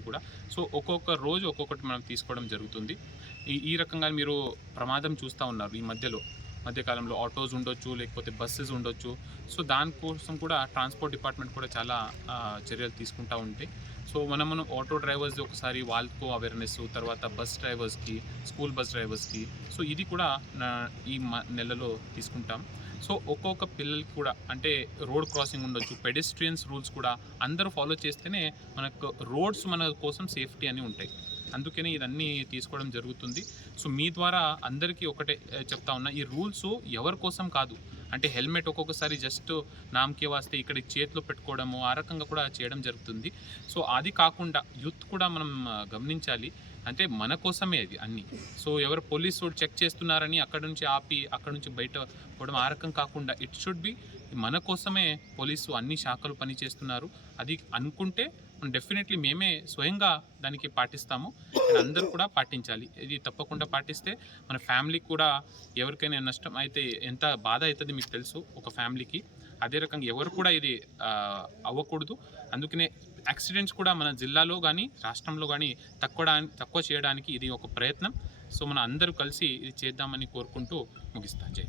ఇది కూడా. సో ఒక్కొక్క రోజు ఒక్కొక్కటి మనం తీసుకోవడం జరుగుతుంది. ఈ రకంగా మీరు ప్రమాదం చూస్తూ ఉన్నారు ఈ మధ్యకాలంలో ఆటోస్ ఉండొచ్చు, లేకపోతే బస్సెస్ ఉండొచ్చు. సో దానికోసం కూడా ట్రాన్స్పోర్ట్ డిపార్ట్మెంట్ కూడా చాలా చర్యలు తీసుకుంటూ ఉంటాయి. సో మనము ఆటో డ్రైవర్స్ ఒకసారి వాళ్ళకు అవేర్నెస్, తర్వాత బస్ డ్రైవర్స్కి, స్కూల్ బస్ డ్రైవర్స్కి, సో ఇది కూడా ఈ నెలలో తీసుకుంటాం. సో ఒక్కొక్క పిల్లలకి కూడా అంటే రోడ్ క్రాసింగ్ ఉండొచ్చు, పెడెస్ట్రియన్స్ రూల్స్ కూడా అందరూ ఫాలో చేస్తేనే మనకు రోడ్స్ మన కోసం సేఫ్టీ అని ఉంటాయి. అందుకని ఇదన్నీ తీసుకోవడం జరుగుతుంది. సో మీ ద్వారా అందరికీ ఒకటే చెప్తా ఉన్నా, ఈ రూల్స్ ఎవరి కోసం కాదు. అంటే హెల్మెట్ ఒక్కొక్కసారి జస్ట్ నామకే వాస్తే ఇక్కడ చేతిలో పెట్టుకోవడము ఆ రకంగా కూడా చేయడం జరుగుతుంది. సో అది కాకుండా యూత్ కూడా మనం గమనించాలి. అంటే మన కోసమే అది అన్నీ. సో ఎవరు పోలీసు చెక్ చేస్తున్నారని అక్కడ నుంచి ఆపి అక్కడ నుంచి బయట పోవడం ఆ రకం కాకుండా ఇట్ షుడ్ బి మన కోసమే పోలీసు అన్ని శాఖలు పనిచేస్తున్నారు. అది అనుకుంటే డెఫినెట్లీ మేమే స్వయంగా దానికి పాటిస్తాము. అందరూ కూడా పాటించాలి. ఇది తప్పకుండా పాటిస్తే మన ఫ్యామిలీకి కూడా ఎవరికైనా నష్టం అయితే ఎంత బాధ అవుతుంది మీకు తెలుసు ఒక ఫ్యామిలీకి. అదే రకంగా ఎవరు కూడా ఇది అవ్వకూడదు. అందుకనే యాక్సిడెంట్స్ కూడా మన జిల్లాలో కానీ రాష్ట్రంలో కానీ తక్కువ చేయడానికి ఇది ఒక ప్రయత్నం. సో మన అందరూ కలిసి ఇది చేద్దామని కోరుకుంటూ ముగిస్తా. జై.